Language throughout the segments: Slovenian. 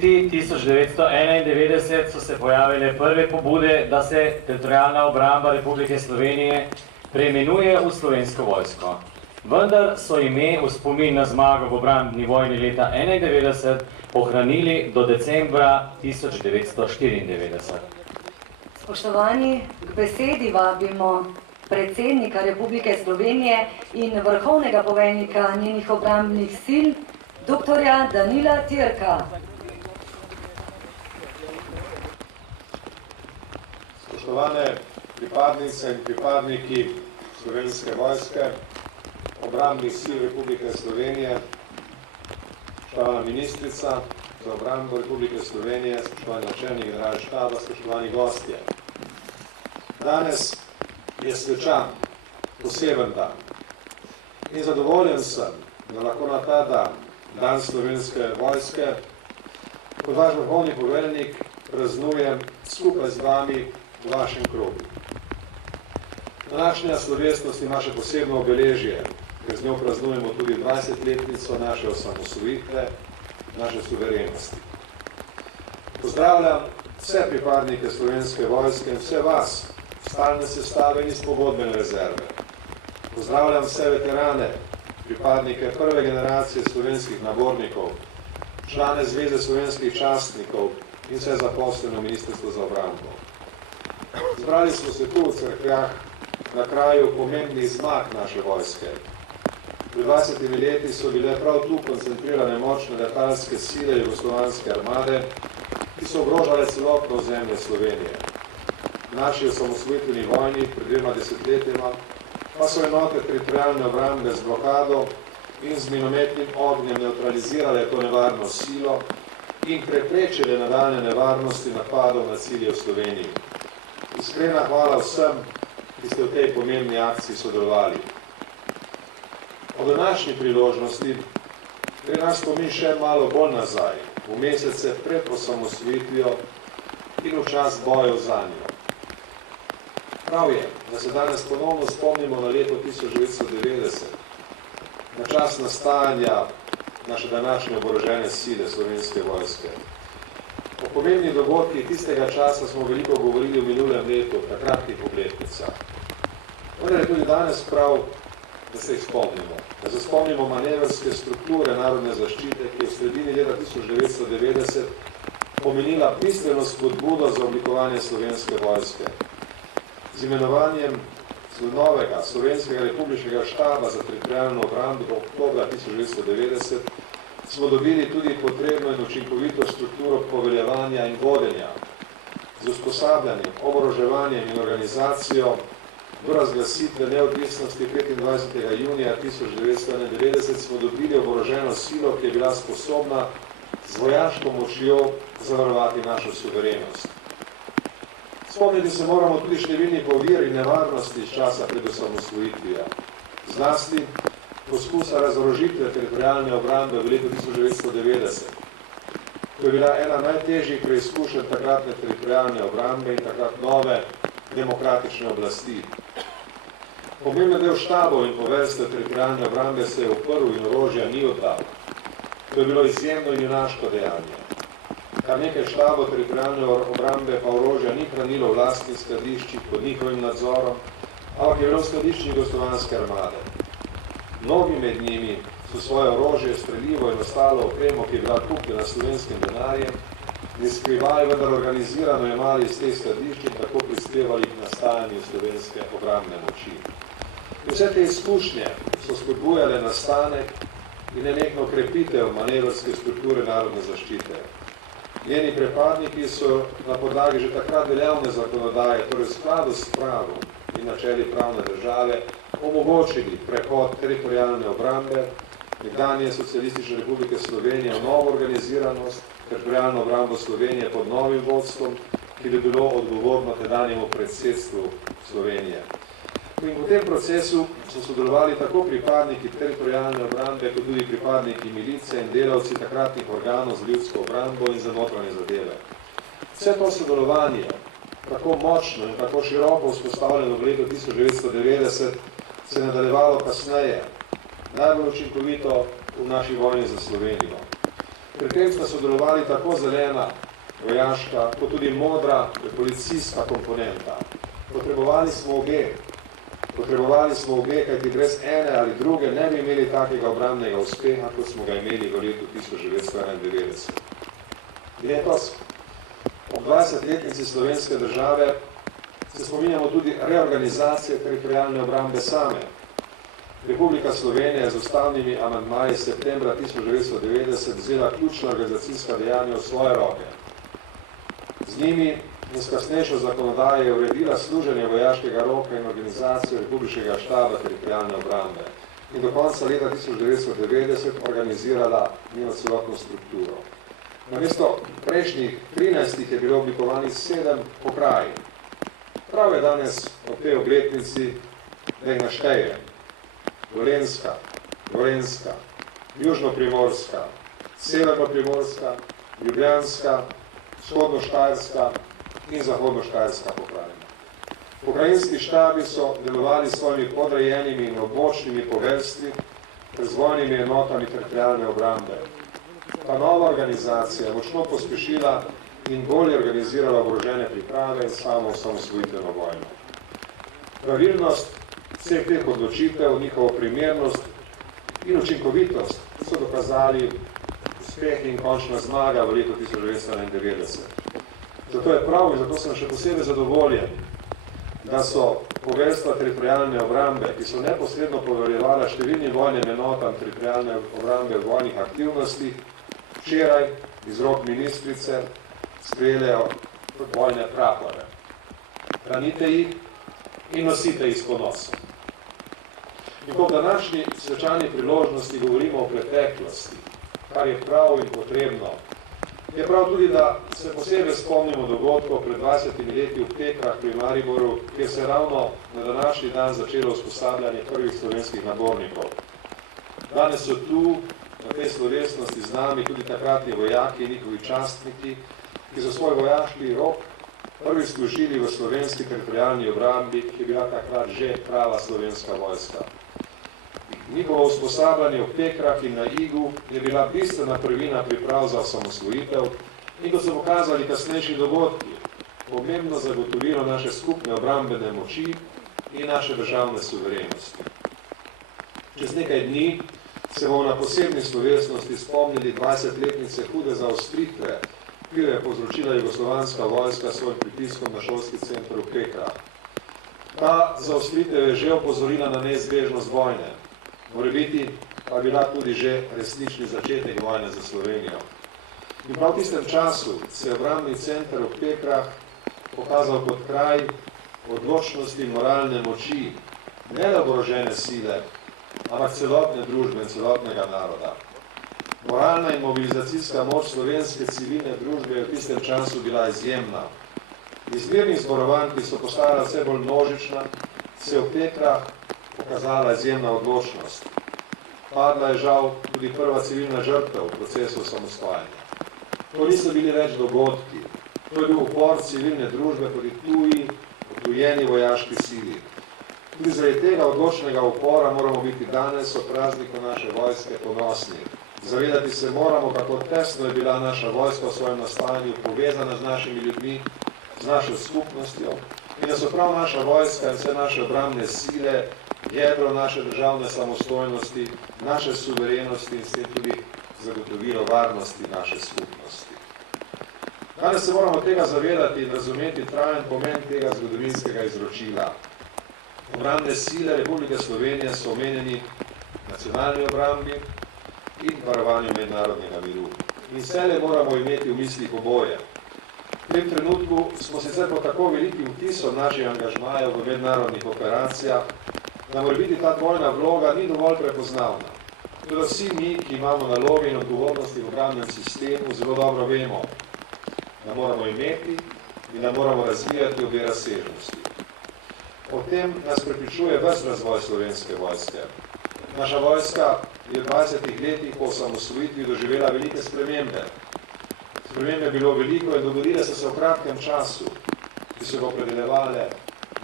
leti 1991 so se pojavile prve pobude, da se teritorialna obramba Republike Slovenije preimenuje v Slovensko vojsko. Vendar so ime v spomin na zmago v obrambni vojni leta 1991 ohranili do decembra 1994. Spoštovani, k besedi vabimo predsednika Republike Slovenije in vrhovnega poveljnika njenih obrambnih sil, dr. Danila Türka. Spoštovane pripadnice in pripadniki Slovenske vojske, obrambnih sil Republike Slovenije, spoštovana ministrica za obrambo Republike Slovenije, spoštovani načelnik generalnega štaba, spoštovani gostje. Danes je svečan, poseben dan. In zadovoljen sem, da lahko na ta dan, dan Slovenske vojske, kot vaš vrhovni poveljnik praznujem skupaj z vami v vašem krogu. Današnja slovesnost ima še posebno obeležje, ker z njo praznujemo tudi 20-letnico naše osamosvojitve, naše suverenosti. Pozdravljam vse pripadnike Slovenske vojske in vse vas, stalne sestave in iz pogodbene rezerve. Pozdravljam vse veterane, pripadnike prve generacije slovenskih nabornikov, člane Zveze slovenskih častnikov in vse zaposlene v Ministrstvu za obrambo. Zbrali smo se tu v Cerkljah na kraju pomembnih zmag naše vojske. Pred 20 leti so bile prav tu koncentrirane močne letalske sile jugoslovanske armade, ki so ogrožale celotno ozemlje Slovenije. V naši osamosvojitveni vojni pred 2 desetletjema pa so enote teritorialne obrambe z blokado in z minometnim ognjem neutralizirale to nevarno silo in preprečile nadaljne nevarnosti napadov na cilje v Sloveniji. Iskrena hvala vsem, ki ste v tej pomembni akciji sodelovali. O današnji priložnosti gre nas spomin še malo bolj nazaj, v mesece pred osamosvojitvijo in v čas bojev za njo. Prav je, da se danes ponovno spomnimo na leto 1990, na čas nastajanja naše današnje oborožene sile Slovenske vojske. O pomembnih dogodkih tistega časa smo veliko govorili v minulem letu, takratnih obletnicah. Vendar je tudi danes prav, da se jih spomnimo. Da se spomnimo manevrske strukture narodne zaščite, ki je v sredini leta 1990 pomenila bistveno spodbudo za oblikovanje Slovenske vojske. Z imenovanjem novega Slovenskega republičnega štaba za teritorialno obrambo do oktobra 1990 smo dobili tudi potrebno in učinkovito strukturo poveljevanja in vodenja. Z usposabljanjem, oboroževanjem in organizacijo do razglasitve neodvisnosti 25. junija 1991 smo dobili oboroženo silo, ki je bila sposobna z vojaško močjo zavarovati našo suverenost. Spomniti se moramo tudi številnih ovir in nevarnosti iz časa pred osamosvojitvijo. Zlasti poskusa razorožitve teritorialne obrambe v letu 1990. To je bila ena najtežjih preizkušenj takratne teritorialne obrambe in takrat nove demokratične oblasti. Pomemben del štabov in poveljstev teritorialne obrambe se je uprl in orožja ni oddal. To je bilo izjemno in junaško dejanje. Kar nekaj štabov teritorialne obrambe pa orožja ni hranilo v lastnih skladiščih pod njihovim nadzorom, ampak je bilo v skladiščih jugoslovanske armade. Mnogi med njimi so svoje orožje, strelivo in ostalo opremo, ki je bila kupljena slovenskim denarjem, ne skrivali, vendar organizirano jemali iz teh skladišč in tako prispevali k nastajanju slovenske obrambne moči. Vse te izkušnje so spodbujale nastanek in nenehno krepitev manevrske strukture narodne zaščite. Njeni pripadniki so na podlagi že takrat veljavne zakonodaje, torej v skladu s pravom in načeli pravne države, omogočili prehod teritorialne obrambe nekdanje Socialistične republike Slovenije v novo organiziranost, teritorialno obrambo Slovenije pod novim vodstvom, ki bi bilo odgovorno tedanjemu predsedstvu Slovenije. In v tem procesu so sodelovali tako pripadniki teritorialne obrambe, kot tudi pripadniki milice in delavci takratnih organov z ljudsko obrambo in za notranje zadeve. Vse to sodelovanje, tako močno in tako široko vzpostavljeno v letu 1990, se je nadaljevalo kasneje, najbolj učinkovito v naši vojni za Slovenijo. Pri tem sta sodelovali tako zelena, vojaška, kot tudi modra, policijska komponenta. Potrebovali smo obe, kajti brez ene ali druge ne bi imeli takega obrambnega uspeha, kot smo ga imeli v letu 1991. Letos, ob 20-letnici slovenske države, se spominjamo tudi reorganizacije teritorialne obrambe same. Republika Slovenija je z ustavnimi amandmaji septembra 1990 vzela ključna organizacijska dejanja v svoje roke. Z njimi in s kasnejšo zakonodajo je uredila služenje vojaškega roka in organizacijo Republičnega štaba teritorialne obrambe in do konca leta 1990 organizirala njeno celotno strukturo. Namesto prejšnjih 13 je bilo oblikovanih 7 pokrajin. Prav je danes ob tej obletnici, da jih našteje. Dolenjska, Gorenjska, Južno-Primorska, Severno-Primorska, Ljubljanska, Vzhodno-Štajerska in Zahodno-Štajerska pokrajina. Pokrajinski štabi so delovali s svojimi podrejenimi in območnimi poveljstvi ter z vojnimi enotami teritorialne obrambe. Ta nova organizacija je močno pospešila in bolje organizirala oborožene priprave in samo osamosvojitveno vojno. Pravilnost vseh teh odločitev, njihovo primernost in učinkovitost so dokazali uspeh in končna zmaga v letu 1991. Zato je prav in zato sem še posebej zadovoljen, da so poveljstva teritorialne obrambe, ki so neposredno poveljevala številnim vojnim enotam teritorialne obrambe v vojnih aktivnostih, včeraj iz rok ministrice sprejele vojne prapore. Hranite jih in nosite jih s ponosom. In ko v današnji svečani priložnosti govorimo o preteklosti, kar je prav in potrebno, je prav tudi, da se posebej spomnimo dogodkov pred 20 leti v Pekrah pri Mariboru, kjer se ravno na današnji dan začelo usposabljanje prvih slovenskih nabornikov. Danes so tu, na tej slovesnosti z nami, tudi takratni vojaki in njihovi častniki, ki so svoj vojaški rok prvi služili v slovenski teritorialni obrambi, ki je bila takrat že prava slovenska vojska. Njihovo usposabljanje v Pekrah in na Igu je bila bistvena prvina priprav za osamosvojitev in kot so pokazali kasnejši dogodki, pomembno zagotovilo naše skupne obrambene moči in naše državne suverenosti. Čez nekaj dni se bomo na posebni slovesnosti spomnili 20-letnice hude zaostritve, ki jo je povzročila jugoslovanska vojska s svojim pritiskom na šolski center v Pekrah. Ta zaostritev je že opozorila na neizbežnost vojne. Morebiti pa je bila tudi že resnični začetek vojne za Slovenijo. In prav v tistem času se je obrambni center v Pekrah pokazal kot kraj odločnosti in moralne moči, ne le oborožene sile, ampak celotne družbe in celotnega naroda. Moralna in mobilizacijska moč slovenske civilne družbe je v tistem času bila izjemna. Iz mirnih zborovanj, ki so postala vse bolj množična, se je v Pekrah pokazala izjemna odločnost. Padla je žal tudi prva civilna žrtev v procesu samostojanja. To niso bili več dogodki. To je bil upor civilne družbe proti tuji, odtujeni vojaški sili. Tudi zaradi tega odločnega upora moramo biti danes ob prazniku naše vojske ponosni. Zavedati se moramo, kako tesno je bila naša vojska v svojem nastajanju povezana z našimi ljudmi, z našo skupnostjo in da so prav naša vojska in vse naše obrambne sile jedro naše državne samostojnosti, naše suverenosti in s tem tudi zagotovilo varnosti naše skupnosti. Danes se moramo tega zavedati in razumeti trajen pomen tega zgodovinskega izročila. Obrambne sile Republike Slovenije so omenjeni nacionalni obrambi in varovanju mednarodnega miru. In vse moramo imeti v mislih oboje. V tem trenutku smo sicer po tako velikim vtisom naših angažmajev v mednarodnih operacijah, da mora biti ta dvojna vloga ni dovolj prepoznavna. Tudi vsi mi, ki imamo naloge in odgovornosti v obrambnem sistemu, zelo dobro vemo, da moramo imeti in da moramo razvijati obe razsežnosti. O tem nas prepričuje ves razvoj slovenske vojske. Naša vojska je v 20 letih po osamosvojitvi doživela velike spremembe. Spremembe je bilo veliko in dogodile so se v kratkem času, ki so ga opredeljevale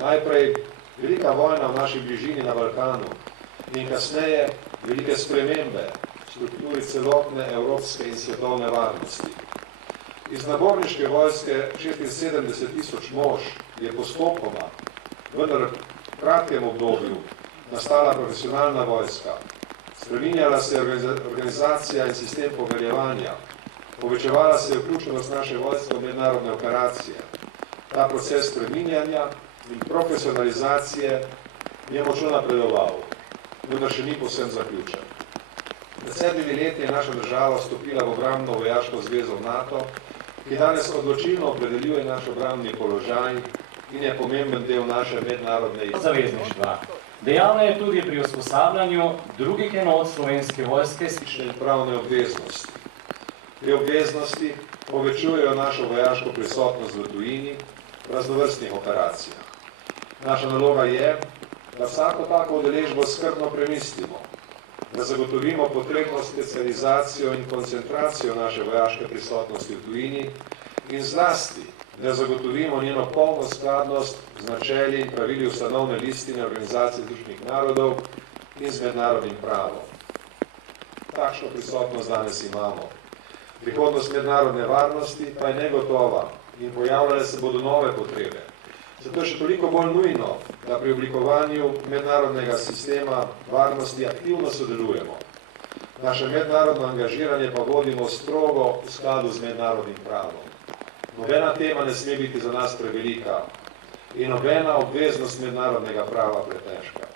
najprej velika vojna v naši bližini na Balkanu in kasneje velike spremembe, strukturi celotne evropske in svetovne varnosti. Iz naborniške vojske 76.000 mož je postopoma, vendar v kratkem obdobju, nastala profesionalna vojska. Spreminjala se je organizacija in sistem poveljevanja. Povečevala se je vključenost naše vojske v mednarodne operacije. Ta proces spreminjanja in profesionalizacije je močno napredoval, vendar še ni povsem zaključen. Pred 7 leti je naša država vstopila v obrambno vojaško zvezo NATO, ki danes odločilno opredeljuje naš obrambni položaj in je pomemben del naše mednarodne zavezništva. Dejavna je tudi pri usposabljanju drugih enot Slovenske vojske in pravne obveznosti. Te obveznosti povečujejo našo vojaško prisotnost v tujini v raznovrstnih operacijah. Naša naloga je, da vsako tako udeležbo skrbno premislimo, da zagotovimo potrebno specializacijo in koncentracijo naše vojaške prisotnosti v tujini in zlasti, da zagotovimo njeno polno skladnost z načeli in pravili ustanovne listine Organizacije Združenih narodov in z mednarodnim pravom. Takšno prisotnost danes imamo. Prihodnost mednarodne varnosti pa je negotova in pojavljale se bodo nove potrebe. Zato je še toliko bolj nujno, da pri oblikovanju mednarodnega sistema varnosti aktivno sodelujemo. Naše mednarodno angažiranje pa vodimo strogo v skladu z mednarodnim pravom. Nobena tema ne sme biti za nas prevelika in nobena obveznost mednarodnega prava pretežka.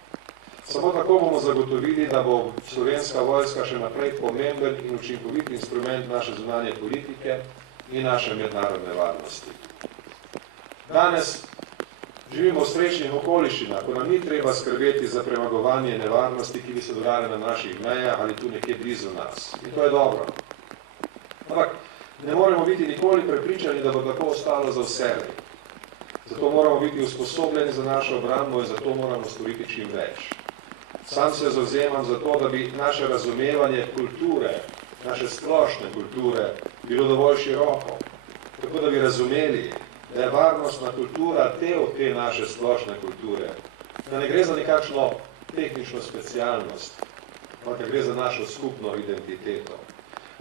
Samo tako bomo zagotovili, da bo Slovenska vojska še naprej pomemben in učinkovit instrument naše zunanje politike in naše mednarodne varnosti. Danes živimo v srečnih okoliščinah, ko nam ni treba skrbeti za premagovanje nevarnosti, ki bi se dogajale na naših mejah ali tu nekje blizu nas. In to je dobro. Ampak ne moremo biti nikoli prepričani, da bo tako ostalo za vselej. Zato moramo biti usposobljeni za našo obrambo in zato moramo storiti čim več. Sam se zavzemam za to, da bi naše razumevanje kulture, naše splošne kulture, bilo dovolj široko, tako da bi razumeli, da je varnostna kultura del te naše splošne kulture, da ne gre za nekakšno tehnično specialnost, ampak da gre za našo skupno identiteto.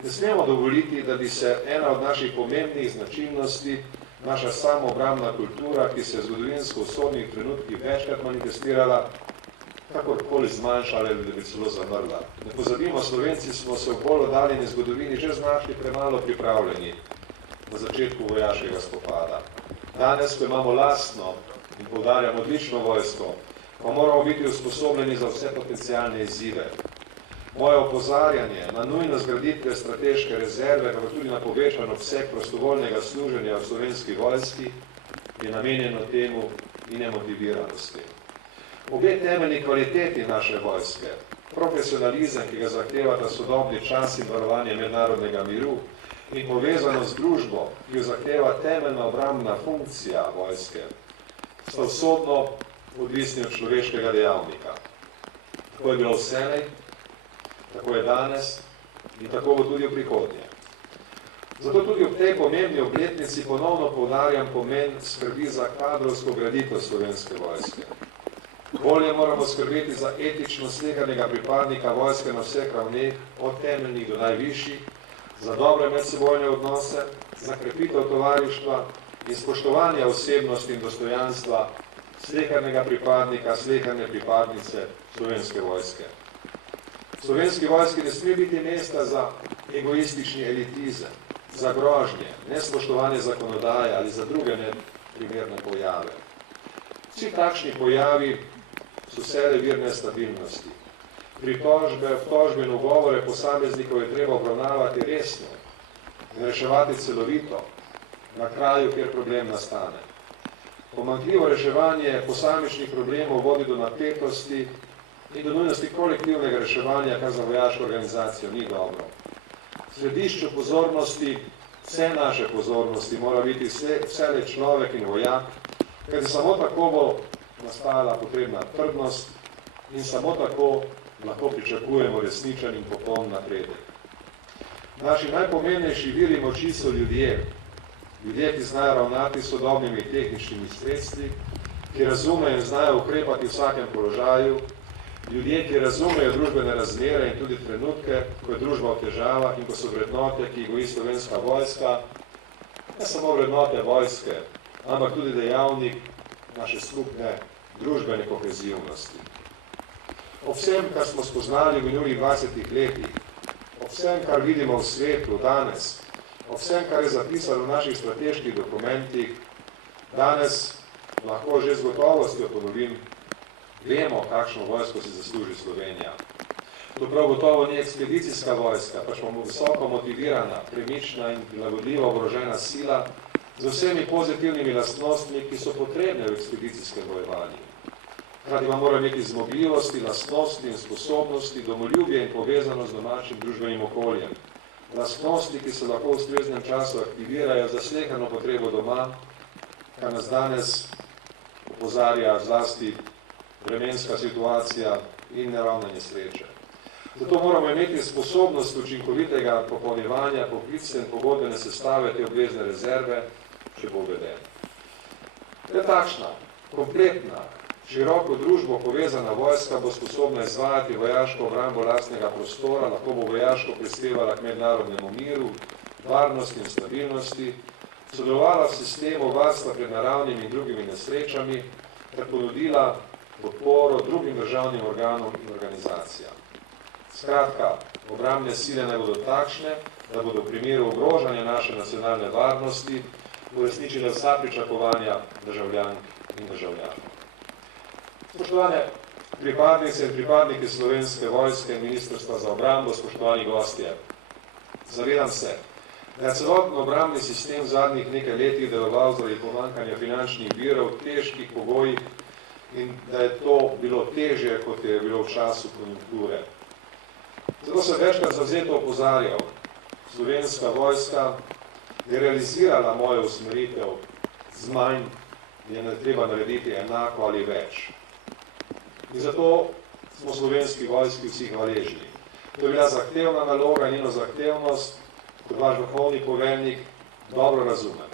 Ne smemo dovoliti, da bi se ena od naših pomembnih značilnosti, naša samoobrambna kultura, ki se je zgodovinsko v sodnih trenutkih večkrat manifestirala, kakorkoli zmanjšala ali da bi celo zamrla. Ne pozabimo, Slovenci smo se v bolj oddaljeni zgodovini že znašli premalo pripravljeni na začetku vojaškega spopada. Danes, ko imamo lastno in poudarjam odlično vojsko, pa moramo biti usposobljeni za vse potencialne izzive. Moje opozarjanje na nujnost zgraditve strateške rezerve, pa tudi na povečan obseg prostovoljnega služenja v Slovenski vojski, je namenjeno temu in je motiviranosti. Obe temeljni kvaliteti naše vojske, profesionalizem, ki ga zahtevata sodobni čas in varovanje mednarodnega miru, in povezano z družbo, ki jo zahteva temeljna obrambna funkcija vojske, sta usodno odvisni od človeškega dejavnika. Tako je bilo vselej, tako je danes in tako bo tudi v prihodnje. Zato tudi ob tej pomembni obletnici ponovno poudarjam pomen skrbi za kadrovsko graditev Slovenske vojske. Bolje moramo skrbeti za etično slehernega pripadnika vojske na vseh ravneh, od temeljnih do najvišjih, za dobre medsebojne odnose, za krepitev tovarištva in spoštovanja osebnosti in dostojanstva slehernega pripadnika, sleherne pripadnice Slovenske vojske. V Slovenski vojski ne sme biti mesta za egoistični elitizem, za grožnje, nespoštovanje zakonodaje ali za druge neprimerne pojave. Vsi takšni pojavi so vselej vir nestabilnosti. Pritožbe, obtožbe in ugovore posameznikov je treba obravnavati resno in reševati celovito na kraju, kjer problem nastane. Pomanjkljivo reševanje posamičnih problemov vodi do napetosti in do nujnosti kolektivnega reševanja, kar za vojaško organizacijo ni dobro. V središču pozornosti, vse naše pozornosti, mora biti vselej človek in vojak, kajti samo tako bo nastala potrebna trdnost in samo tako lahko pričakujemo resničen in popoln napredek. Naši najpomembnejši viri moči so ljudje, ki znajo ravnati s sodobnimi tehničnimi sredstvi, ki razumejo in znajo ukrepati v vsakem položaju, Ljudje, ki razumejo družbene razmere in tudi trenutke, ko je družba v težavah in ko so vrednote, ki jih goji Slovenska vojska, ne samo vrednote vojske, ampak tudi dejavnik naše skupne družbene kohezivnosti. O vsem, kar smo spoznali v minulih 20 letih, o vsem, kar vidimo v svetu danes, o vsem, kar je zapisano v naših strateških dokumentih, danes lahko že z gotovostjo ponovim, vemo, kakšno vojsko si zasluži Slovenija. To prav gotovo ni ekspedicijska vojska, pač pa visoko motivirana, premična in prilagodljiva oborožena sila z vsemi pozitivnimi lastnostmi, ki so potrebne v ekspedicijskem bojevanju. Hkrati pa mora imeti zmogljivosti, lastnosti in sposobnosti, domoljubje in povezano z domačim družbenim okoljem. Lastnosti, ki se lahko v ustreznem času aktivirajo za sleherno potrebo doma, kar nas danes opozarja zlasti vremenska situacija in naravne nesreče. Zato moramo imeti sposobnost učinkovitega popolnjevanja poklicne in pogodbene sestave te obvezne rezerve, če bo uvedena. Le takšna, kompletna, široko družbo povezana vojska bo sposobna izvajati vojaško obrambo lastnega prostora, lahko bo vojaško prispevala k mednarodnemu miru, varnosti in stabilnosti, sodelovala v sistemu varstva pred naravnimi in drugimi nesrečami ter ponudila podporo drugim državnim organom in organizacijam. Skratka, obrambne sile naj bodo takšne, da bodo v primeru ogrožanja naše nacionalne varnosti uresničile vsa pričakovanja državljank in državljanov. Spoštovane pripadnice in pripadniki Slovenske vojske in Ministrstva za obrambo, spoštovani gostje, zavedam se, da je celoten obrambni sistem v zadnjih nekaj letih deloval zaradi pomanjkanja finančnih virov v težkih pogojih in da je to bilo težje, kot je bilo v času konjunkture. Zato sem večkrat zavzeto opozarjal, Slovenska vojska je realizirala mojo usmeritev z manj, je treba narediti enako ali več. In zato smo Slovenski vojski vsi hvaležni. To je bila zahtevna naloga in njeno zahtevnost, kot vaš vrhovni poveljnik, dobro razumem.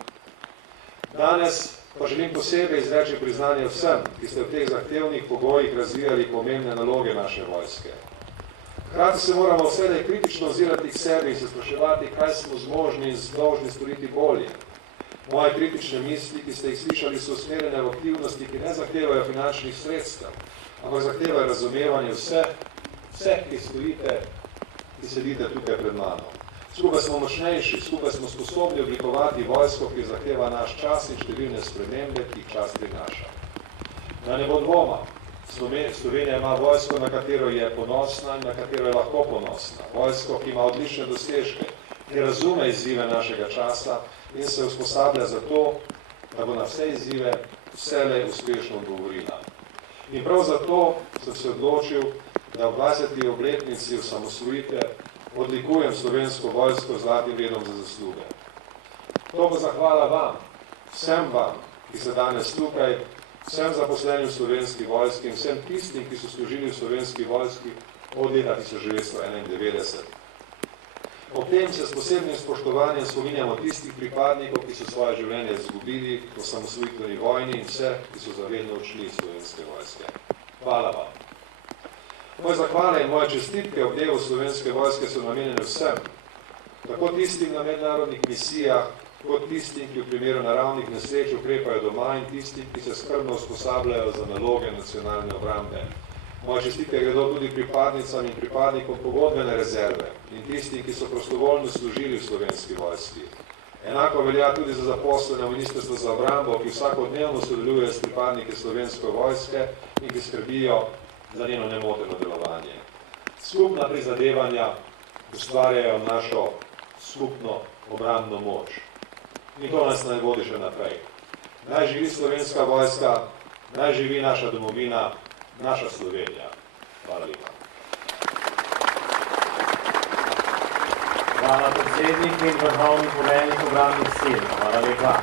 Danes pa želim posebej izreči priznanje vsem, ki ste v teh zahtevnih pogojih razvijali pomembne naloge naše vojske. Hkrati se moramo vsedaj kritično ozirati k sebi in se spraševati, kaj smo zmožni in dolžni storiti bolje. Moje kritične misli, ki ste jih slišali, so usmerjene v aktivnosti, ki ne zahtevajo finančnih sredstev, ampak zahtevajo razumevanje vseh, ki stojite, ki sedite tukaj pred mano. Skupaj smo močnejši, skupaj smo sposobni oblikovati vojsko, ki zahteva naš čas in številne spremembe, ki jih čas prinaša. Da ne bo dvoma, Slovenija ima vojsko, na katero je ponosna in na katero je lahko ponosna. Vojsko, ki ima odlične dosežke, ki razume izzive našega časa in se usposablja za to, da bo na vse izzive vselej uspešno odgovorila. In prav zato sem se odločil, da v 20. obletnici osamosvojitve odlikujem Slovensko vojsko z zlatim redom za zasluge. To bo zahvala vam, vsem vam, ki ste danes tukaj, vsem zaposlenim v Slovenski vojski in vsem tistim, ki so služili v Slovenski vojski od leta 1991. Ob tem se s posebnim spoštovanjem spominjamo tistih pripadnikov, ki so svoje življenje izgubili v osamosvojitveni vojni in vse, ki so zavedno odšli iz Slovenske vojske. Hvala vam. Moje zahvale in moje čestitke ob delu Slovenske vojske so namenjene vsem, tako tistim na mednarodnih misijah, kot tistim, ki v primeru naravnih nesreč ukrepajo doma in tistim, ki se skrbno usposabljajo za naloge nacionalne obrambe. Moje čestitke gredo tudi pripadnicam in pripadnikom pogodbene rezerve in tistim, ki so prostovoljno služili v Slovenski vojski. Enako velja tudi za zaposlene v Ministrstvu za obrambo, ki vsakodnevno sodelujejo s pripadniki Slovenske vojske in ki skrbijo za njeno nemoteno delovanje. Skupna prizadevanja ustvarjajo našo skupno obrambno moč. In to nas naj vodi še naprej. Naj živi Slovenska vojska, naj živi naša domovina, naša Slovenija. Hvala lepa. Hvala predsednik in vrhovni poveljnik obrambnih sil. Hvala lepa.